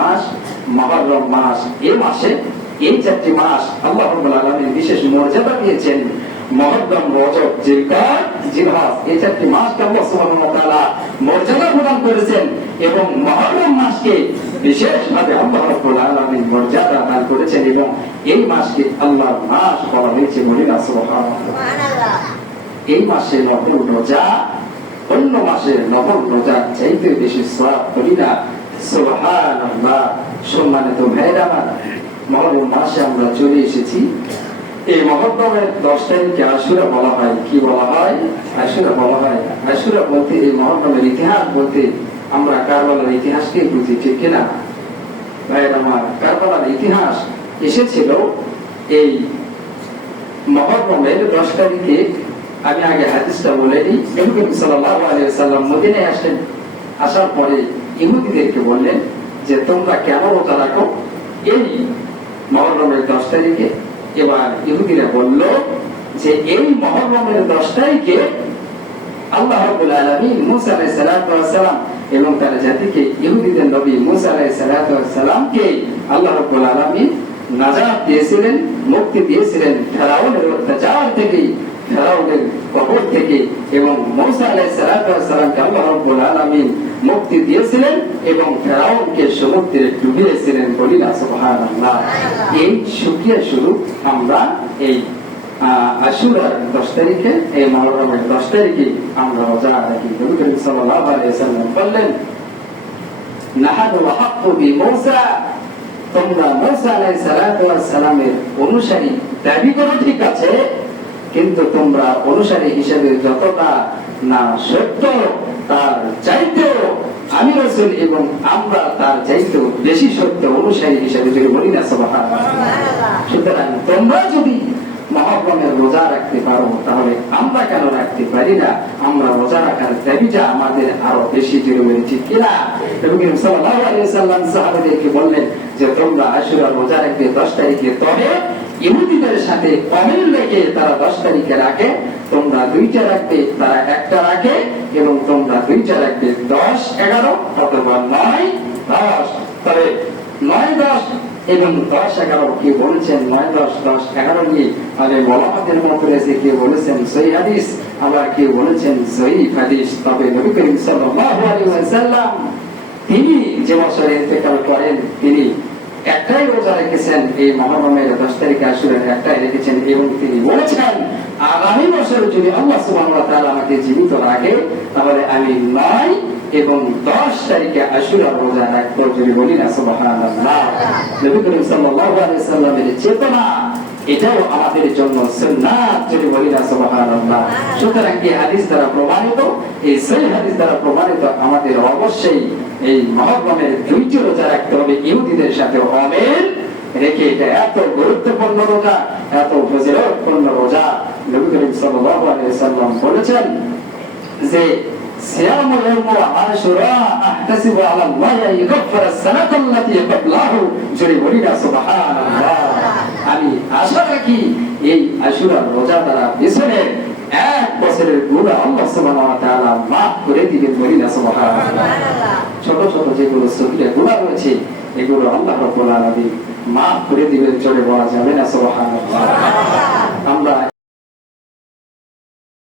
মাস মুহররম মাস। এই মাসে এই 4টি মাস আল্লাহ রাব্বুল আলামিন বিশেষ মর্যাদা দিয়েছেন। মুহররম, রজব, জিলকাদ, জিলহজ এই 4টি মাসকে আল্লাহ সুবহানাহু ওয়া তাআলা মর্যাদা প্রদান করেছেন এবং মুহররম মাসকে বিশেষভাবে আল্লাহ রাব্বুল আলামিন মর্যাদা দান করেছেন এবং এই মাসকে আল্লাহর মাস বলা হয়েছে। বলি না সুবহানাল্লাহ। এই মাসে নফল রোজা অন্য মাসের নফল রোজার চাইতে বেশি সওয়াব। বলি না সুবহানাল্লাহ। সম্মানিত ভাইরা আমার, মুহররম মাসে আমরা চলে এসেছি। এই মুহররমের 10 তারিখকে আশুরা বলা হয়। কি বলা হয়? আশুরা বলা হয়। আশুরা বলতে এই মুহররমের ইতিহাস বলতে আমরা কারবালার ইতিহাসকে বুঝি, ঠিক কিনা ভাইরা আমার? কারবালার ইতিহাস এসেছিল এই মুহররমের 10 তারিখে। আমি আগে হাদিসটা বলে দিই। নবী সাল্লাল্লাহু আলাইহি ওয়াসাল্লাম মদিনায় আসলেন। আসার পরে ইহুদিদেরকে বললেন যে তোমরা কেন রোজা রাখো এই মুহররমের 10 তারিখে? এবার ইহুদিরা বলল যে এই মুহররমের 10 তারিখে আল্লাহ রাব্বুল আলামিন মুসা আলাইহিস সালাতু ওয়াস সালাম এবং তার জাতিকে, ইহুদিদের নবী মুসা আলাইহিস সালাতু ওয়াস সালামকে আল্লাহ রাব্বুল আলামিন নাজাত দিয়েছিলেন, মুক্তি দিয়েছিলেন ফেরাউনের অত্যাচার থেকে, ফেরাউনের কবর থেকে। এবং মুসা আলাইহিস সালাতু ওয়াস সালামকে আল্লাহ রাব্বুল আলামিন মুক্তি দিয়েছিলেন এবং ফেরাউনকে সমুদ্রে ডুবিয়েছিলেন। বলি না সুবহানাল্লাহ। এই শুকরিয়া স্বরূপ আমরা এই আশুরার 10 তারিখে, এই মুহররমের 10 তারিখে আমরা রোজা রাখি। নবী করিম সাল্লাল্লাহু আলাইহি ওয়াসাল্লাম বললেন নাহানু হাক্কু বিমূসা, তোমরা মুসা আলাইহিস সালাতু ওয়াস সালামের অনুসারী দাবি করো ঠিক আছে, কিন্তু তোমরা অনুসারী হিসেবে যতটা না সত্য তার চাইতেও আমি রাসূল এবং আমরা তার চাইতেও বেশি সত্য অনুসারী হিসেবে যদি বলি না সুবহানাল্লাহ। সুতরাং তোমরা যদি মুহররমের রোজা রাখতে পারো তাহলে আমরা কেন রাখতে পারি না? আমরা রোজা রাখার দাবিটা আমাদের আরো বেশি জরুরি, ঠিক কিনা? নবী সাল্লাল্লাহু আলাইহি ওয়াসাল্লাম সাহাবাদেরকে বললেন যে তোমরা আশুরা রোজা রাখবে 10 তারিখে, তবে ইহুদিদের সাথে অমিল রেখে তারা 10 তারিখে রাখে, তোমরা 2টা রাখবে, তারা 1টা রাখে, এবং তোমরা 2টা রাখবে 10, 11 অথবা 9, 10। তবে 9, 10 এবং 10, 11 কে বলেছেন 9, 10, 10, 11 নিয়ে আলে ওলামাদের মধ্যে রয়েছে কে বলেছেন সহিহ হাদিস, আবার কে বলেছেন জয়ীফ হাদিস। তবে নবী করিম সাল্লাল্লাহু আলাইহি ওয়াসাল্লাম তিনি যে বছরে ইন্তেকাল করেন তিনি একটাই রোজা রেখেছেন, এই মুহররমের 10 তারিখে আশুরার একটাই রেখেছেন এবং তিনি বলেছেন আগামী বছর যদি আল্লাহ সুবহানাহু ওয়া তাআলা আমাকে জীবিত রাখে তাহলে আমি 9 এবং 10 তারিখে আশুরার রোজা রাখবো। যদি বলি না সুবহানাল্লাহ। নবী করিম সাল্লাল্লাহু আলাইহি ওয়াসাল্লামের চেতনা এটাও আমাদের জন্য সুন্নাত। যদি বলি না সুবহানাল্লাহ। সুতরাং এই হাদিস দ্বারা প্রমাণিত, এই সহিহ হাদিস দ্বারা প্রমাণিত আমাদের অবশ্যই এই মুহররমের 2টি রোজা রাখতে হবে ইহুদিদের সাথে অমিল রেখে। এটা এত গুরুত্বপূর্ণ রোজা, এত ফজিলতপূর্ণ রোজা। নবী করিম সাল্লাল্লাহু আলাইহি ওয়াসাল্লাম বলেছেন যে সিয়ামু ইয়াউমি আশুরা আহতাসিবু আলা আল্লাহি আন ইউকাফিরা আস-সানাতা আল্লাতী ক্বাবলাহু। যদি বলি না সুবহানাল্লাহ। আমি আশা রাখি এই আশুরার রোজা দ্বারা পিছনে 1 বছরের গুনাহ আল্লাহ সুবহানাহু ওয়া তাআলা মাফ করে দিবেন। বলি না সুবহানাল্লাহ। ছোট ছোট যেগুলো সগীরা গুনাহ রয়েছে এগুলো আল্লাহ রাব্বুল আলামিন মাফ করে দিবেন। চলে বলা যাবে না সুবহানাল্লাহ। আমরা